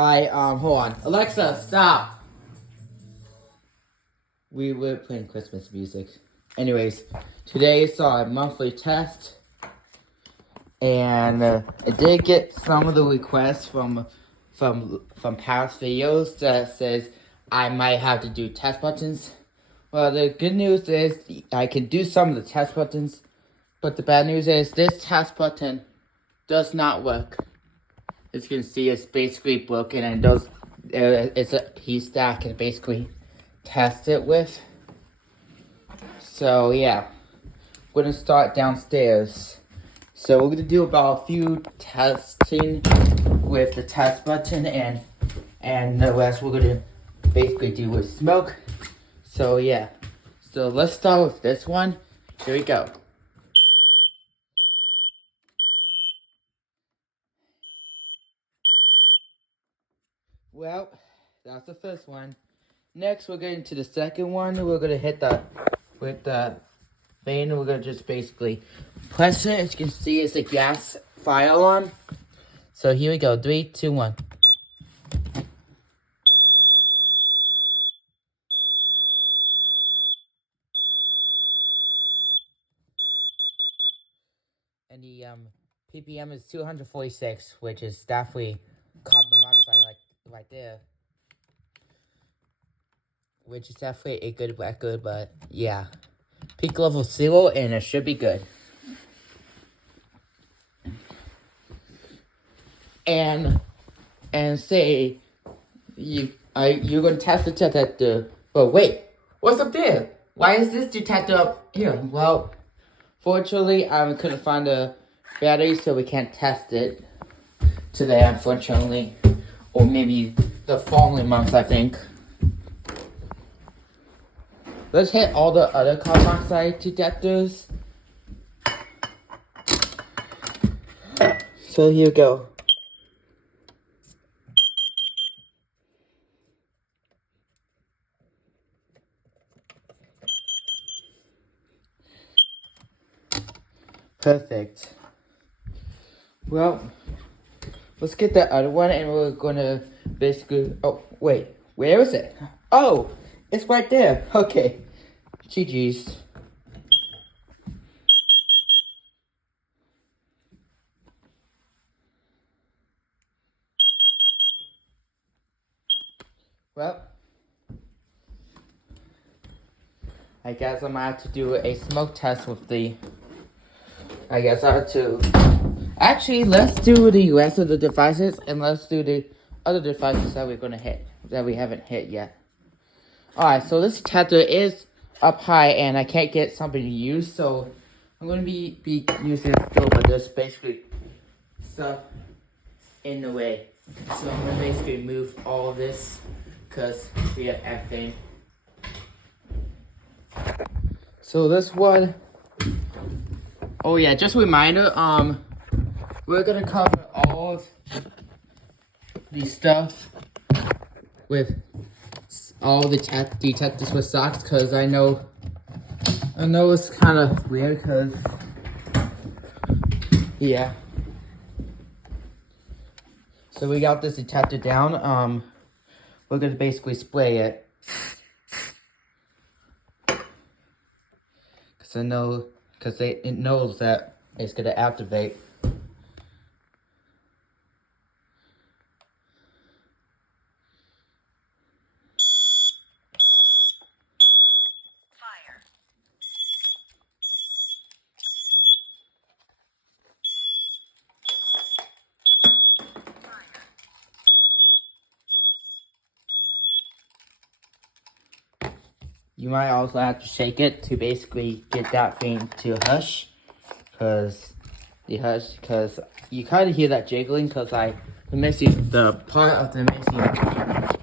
Hi, hold on. Alexa, stop! We were playing Christmas music. Anyways, today is our monthly test. And I did get some of the requests from past videos that says I might have to do test buttons. Well, the good news is I can do some of the test buttons, but the bad news is this test button does not work. As you can see, it's basically broken, and it's a piece that I can basically test it with. So yeah, we're gonna start downstairs. So we're gonna do about a few testing with the test button, and the rest we're gonna basically do with smoke. So yeah, so let's start with this one. Here we go. Well, that's the first one. Next, we're getting to the second one. We're gonna hit with the thing. We're gonna just basically press it. As you can see, it's a gas fire alarm. So here we go. 3, 2, 1. And the ppm is 246, which is definitely carbon monoxide, like right there. Which is definitely a good record, but yeah. Peak level 0, and it should be good. And say you're gonna test the detector. But wait, what's up there? Why is this detector up here? Well, fortunately, I couldn't find a battery, so we can't test it today, unfortunately. Or maybe the following month, I think. Let's hit all the other carbon monoxide detectors. So here we go. Perfect. Well, let's get that other one, and we're gonna basically. Oh, wait, where is it? Oh, it's right there. Okay, GG's. Well, I guess I'm gonna have to do a smoke test with the. I guess I have to. Actually, let's do the rest of the devices, and let's do the other devices that we're gonna hit, that we haven't hit yet. Alright, so this detector is up high, and I can't get something to use, so I'm gonna be using it still, but there's basically stuff in the way. So I'm gonna basically move all of this, because we have everything. So this one, oh yeah, just a reminder, we're gonna cover all of the stuff with all the detectors with socks, because I know it's kind of weird, because yeah. So we got this detector down. We're gonna basically spray it, because it knows that it's gonna activate. Fire. You might also have to shake it to basically get that thing to hush, because you kind of hear that jiggling, because the part of the missing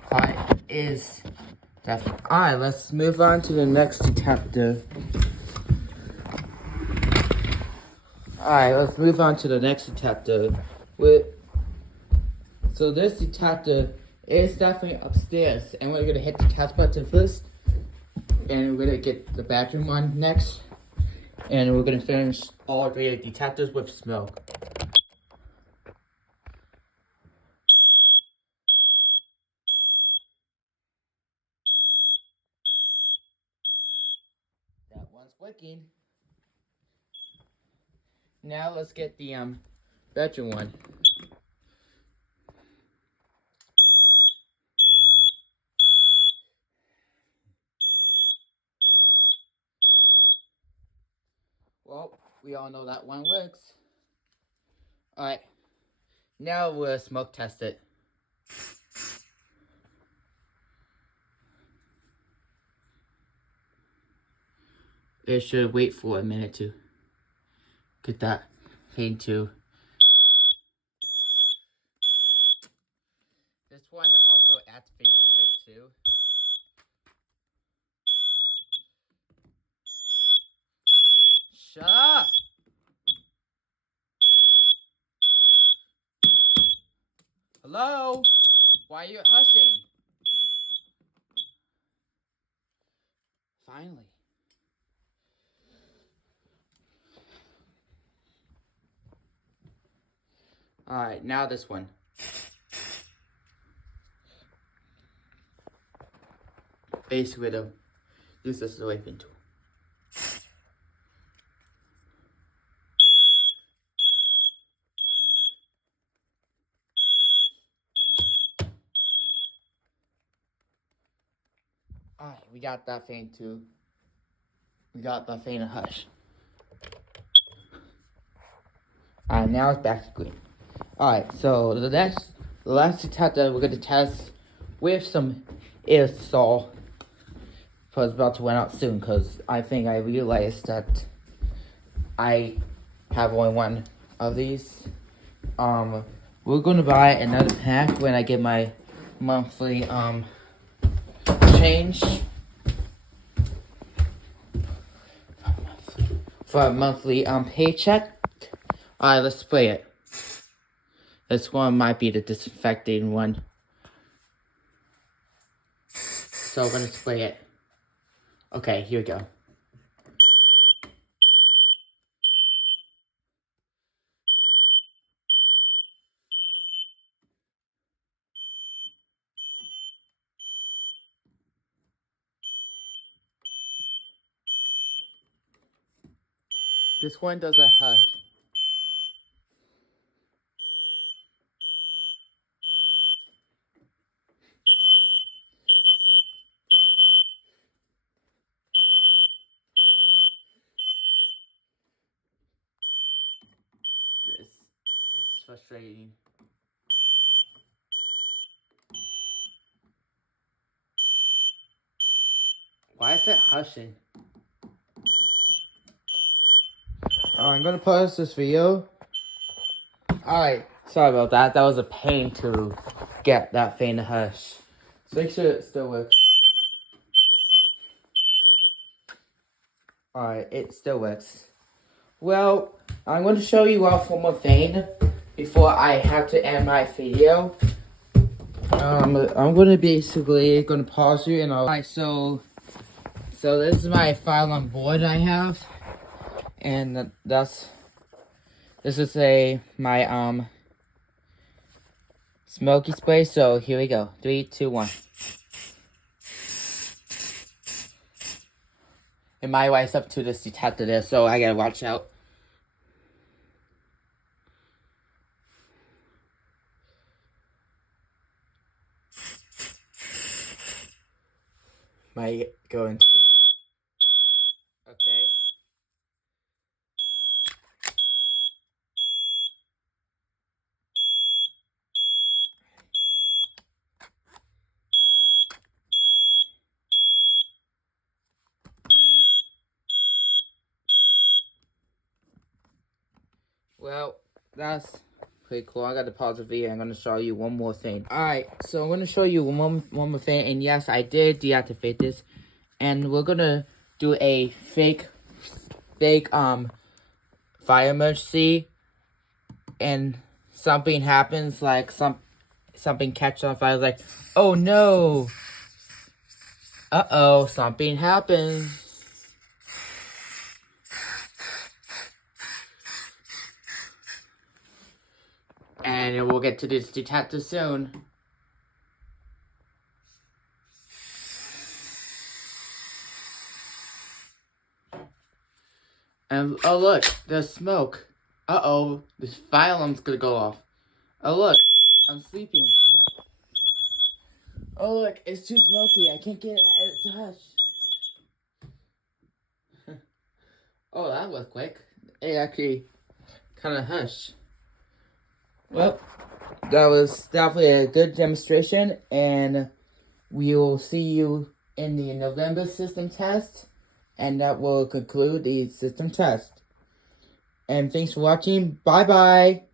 part is that. Alright, let's move on to the next detector. Alright, let's move on to the next detector. So this detector is definitely upstairs, and we're gonna hit the test button first. And we're gonna get the bathroom one next. And we're gonna finish all 3 detectors with smoke. one's working. Now let's get the bedroom one. Well, we all know that one works. Alright, now we'll smoke test it. It should wait for a minute to get that thing to. This one also activates quick too. Shut up! Hello? Why are you hushing? Finally. Alright, now this one. Basically, to use this as a waving tool. Alright, we got that thing too. We got the thing to hush. Alright, now it's back to green. Alright, so the last detector we're gonna test with some aerosol. Because it's about to run out soon, because I think I realized that I have only one of these. We're gonna buy another pack when I get my monthly change for a monthly paycheck. Alright, let's spray it. This one might be the disinfecting one. So we're gonna spray it. Okay, here we go. This one doesn't hush. This is frustrating. Why is it hushing? I'm gonna pause this video. Alright, sorry about that. That was a pain to get that thing to hush. So make sure it still works. Alright, it still works. Well, I'm going to show you off one more thing before I have to end my video. I'm going to basically pause you and I'll... Alright, so this is my file on board I have. And this is my smoky spray, so here we go. 3, 2, 1. And my wife's up to this detector there, so I gotta watch out. Might go into this. Okay. Well, that's pretty cool. I got to pause the video. I'm going to show you one more thing. Alright, so I'm going to show you one more thing. And yes, I did deactivate this. And we're going to do a fake fire emergency. And something happens, like something catches on fire. Like, oh no. Uh-oh, something happens. And we'll get to this detector soon. And oh look, there's smoke. Uh-oh, the fire alarm's gonna go off. Oh look, I'm sleeping. Oh look, it's too smoky. I can't get it to hush. Oh, that was quick. It actually kind of hushed. Well, that was definitely a good demonstration, and we will see you in the November system test, and that will conclude the system test. And thanks for watching. Bye-bye.